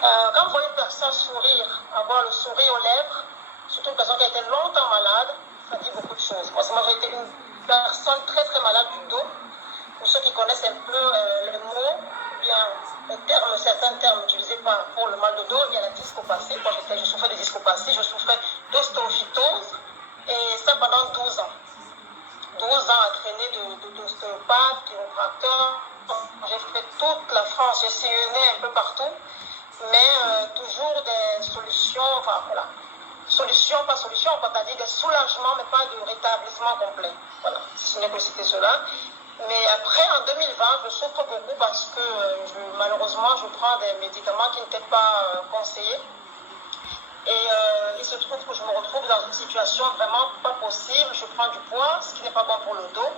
Quand vous voyez une personne sourire, avoir le sourire aux lèvres, surtout une personne qui a été longtemps malade, ça dit beaucoup de choses. Parce que moi, j'ai été une personne très très malade du dos. Pour ceux qui connaissent un peu les mots, bien certains termes utilisés pour le mal de dos, il y a la discopathie. Quand je souffrais de discopathie, je souffrais d'ostéophytose, et ça pendant 12 ans. 12 ans à traîner d'ostéopathe, chiropracteur. J'ai fait toute la France, j'ai sillonné un peu partout, mais toujours des solutions, enfin voilà, solutions, pas solutions, on peut dire des soulagements, mais pas de rétablissement complet. Voilà, si ce n'est que c'était cela. Mais après, en 2020, je souffre beaucoup parce que malheureusement, je prends des médicaments qui n'étaient pas conseillés. Et il se trouve que je me retrouve dans une situation vraiment pas possible. Je prends du poids, ce qui n'est pas bon pour le dos.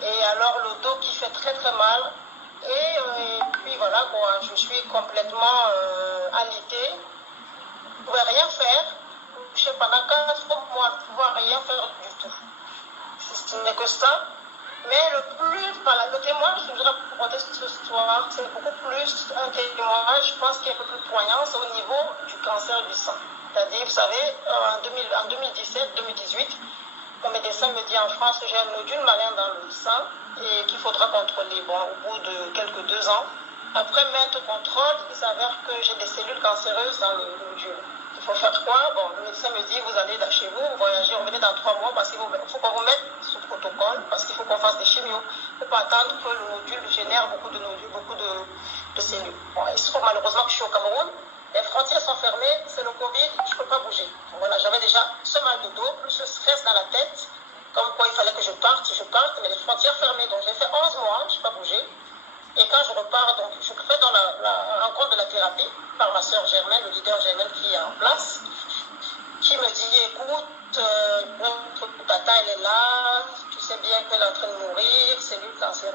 Et alors le dos qui fait très très mal. Et puis voilà, quoi, je suis complètement alitée. Je ne pouvais rien faire. Je sais pendant 4 mois, je ne pouvais rien faire du tout. Ce n'est que ça. Mais le témoignage que je voudrais apporter ce soir, c'est beaucoup plus un témoignage, je pense, qui est un peu plus poignant, c'est au niveau du cancer du sein. C'est-à-dire, vous savez, en 2017-2018, mon médecin me dit en France que j'ai un nodule malin dans le sein et qu'il faudra contrôler. Bon, au bout de quelques 2 ans, après maintes contrôles, il s'avère que j'ai des cellules cancéreuses dans le nodule. Il faut faire quoi? Bon, le médecin me dit, vous allez chez vous, vous voyagez, revenez dans 3 mois parce qu'il faut qu'on vous mette sous protocole, parce qu'il faut qu'on fasse des chimios. Il ne faut pas attendre que le nodule génère beaucoup de nodules, beaucoup de cellules. Bon, il se trouve malheureusement que je suis au Cameroun, les frontières sont fermées, c'est le Covid, je ne peux pas bouger. Voilà, j'avais déjà ce mal de dos, plus le stress dans la tête, comme quoi il fallait que je parte, mais les frontières fermées. Donc j'ai fait 11 mois, je n'ai pas bougé. Et quand je repars, donc je fais dans la rencontre de la thérapie par ma soeur Germaine, le leader Germaine qui est en place, qui me dit, écoute, notre tata elle est là, tu sais bien qu'elle est en train de mourir, cellule cancer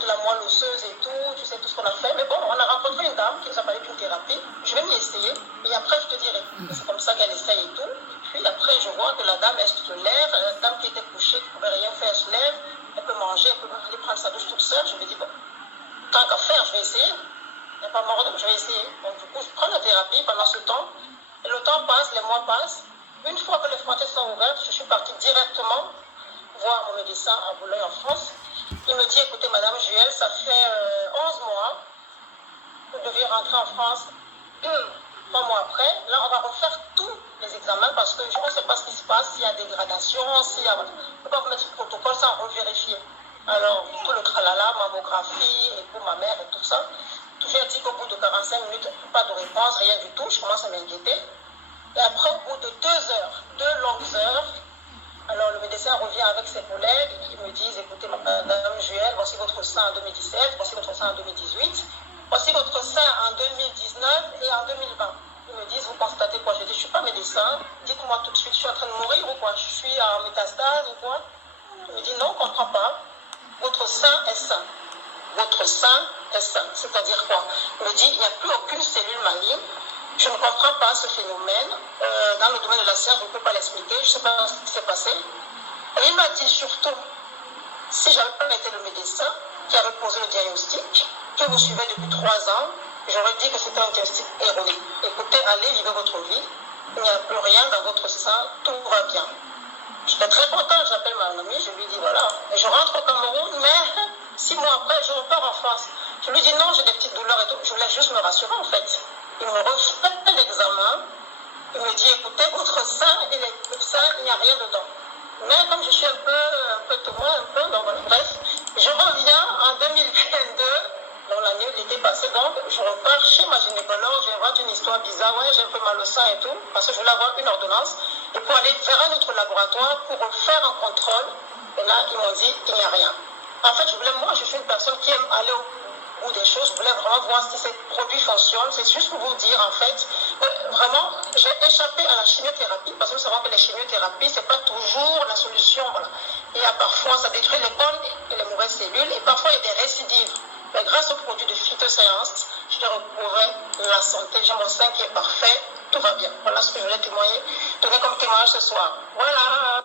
de la moelle osseuse et tout, tu sais tout ce qu'on a fait. Mais bon, on a rencontré une dame qui nous a parlé d'une thérapie, je vais m'y essayer, et après je te dirai. C'est comme ça qu'elle essaye et tout. Et puis après je vois que la dame, elle se lève, la dame qui était couchée, qui ne pouvait rien faire, elle se lève, elle peut manger, elle peut aller prendre sa douche toute seule. Je me dis, bon, tant qu'à faire, je vais essayer. Il n'y a pas mort, donc je vais essayer. Donc du coup, je prends la thérapie pendant ce temps, et le temps passe, les mois passent. Une fois que les frontières sont ouvertes, je suis partie directement voir mon médecin à Boulogne en France. Il me dit, écoutez, Madame Juel, ça fait 11 mois, vous deviez rentrer en France 3 mois après. Là, on va refaire tous les examens parce que je ne sais pas ce qui se passe, s'il y a dégradation, s'il y a... On ne peut pas vous mettre sur le protocole sans revérifier. Alors, tout le tralala, mammographie, et pour ma mère et tout ça. Toujours dit qu'au bout de 45 minutes, pas de réponse, rien du tout. Je commence à m'inquiéter. Et après, au bout de 2 heures, 2 longues heures, alors le médecin revient avec ses collègues, ils me disent, écoutez, Madame Juel, voici votre sein en 2017, voici votre sein en 2018, voici votre sein en 2019 et en 2020. Ils me disent, vous constatez quoi? Je dis, je ne suis pas médecin, dites-moi tout de suite, je suis en train de mourir ou quoi? Je suis en métastase ou quoi? Il me dit, non, on ne comprend pas, votre sein est sain. Votre sein est sain. C'est-à-dire quoi? Il me dit, il n'y a plus aucune cellule maligne. Je ne comprends pas ce phénomène. Dans le domaine de la science, je ne peux pas l'expliquer. Je ne sais pas ce qui s'est passé. Et il m'a dit surtout, si je n'avais pas été le médecin qui avait posé le diagnostic, que vous suivez depuis 3 ans, j'aurais dit que c'était un diagnostic erroné. Écoutez, allez, vivez votre vie. Il n'y a plus rien dans votre sein. Tout va bien. J'étais très contente. J'appelle ma amie. Je lui dis, voilà. Et je rentre au Cameroun, mais 6 mois après, je repars en France. Je lui dis, non, j'ai des petites douleurs et tout. Je voulais juste me rassurer, en fait. Il me refait l'examen. Il me dit, écoutez, votre sein, il est sain, il n'y a rien dedans. Mais comme je suis un peu témoin, donc bref, je reviens en 2022, dans l'année où l'été passé, donc je repars chez ma gynécologue, je vois une histoire bizarre, ouais, j'ai un peu mal au sein et tout, parce que je voulais avoir une ordonnance, et pour aller faire un autre laboratoire, pour refaire un contrôle, et là, ils m'ont dit, il n'y a rien. En fait, moi, je suis une personne qui aime aller au bout des choses, je voulais vraiment voir si ces produits fonctionnent. C'est juste pour vous dire, en fait, vraiment, j'ai échappé à la chimiothérapie, parce que nous savons que les chimiothérapies, ce n'est pas toujours la solution. Voilà. Il y a parfois, ça détruit les bonnes et les mauvaises cellules, et parfois, il y a des récidives. Mais grâce aux produits de phytoséance, je l'ai retrouvé la santé, j'ai mon sein qui est parfait, tout va bien. Voilà ce que je voulais témoigner, donner comme témoignage ce soir. Voilà.